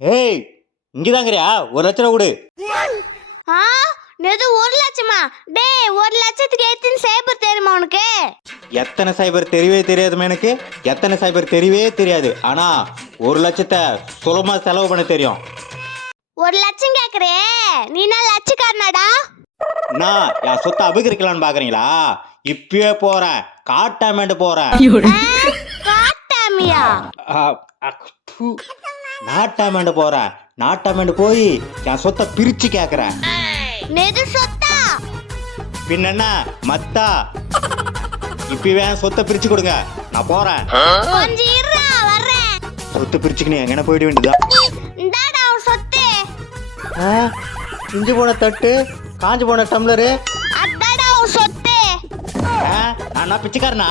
ஏய் இங்கதாங்கறியா? 1,00,000 கொடு. ஆ நெது 1,00,000மா? டேய் 1,00,000க்கு எத்தனை சைபர் தெரியுமா உனக்கு? எத்தனை சைபர் தெரியவே தெரியாதுமா எனக்கு. எத்தனை சைபர் தெரியவே தெரியாது. ஆனா 1,00,000 சுலபமா செலவு பண்ண தெரியும். 1,00,000 கேக்குறே, நீ என்ன லட்சக்காரனாடா? நான் என் சொத்தை அபகரிக்கலான்னு பாக்குறீங்களா? இப்பயே போறேன், காட்டாமேண்டு போறேன். காட்டாமியா? நாட்டாமேண்டு போறேன். நாட்டாமேண்டு போய் என் சொத்தை பிரிச்சு கேக்குறேன். நெது சொத்தா? பின்ன மத்தா? இப்பவே என் சொத்தை பிரிச்சு கொடுங்க, நான் போறேன். கொஞ்சம் இருடா, வர்றேன். சொத்தை பிரிச்சுக்கினே எங்கன போயிட வேண்டியதா? இந்தாடா உன் சொத்து. இஞ்சி போன தட்டு, காஞ்சு போன டம்ளரு. அதாடா உன் சொத்து. நான் பிச்சைக்காரனா?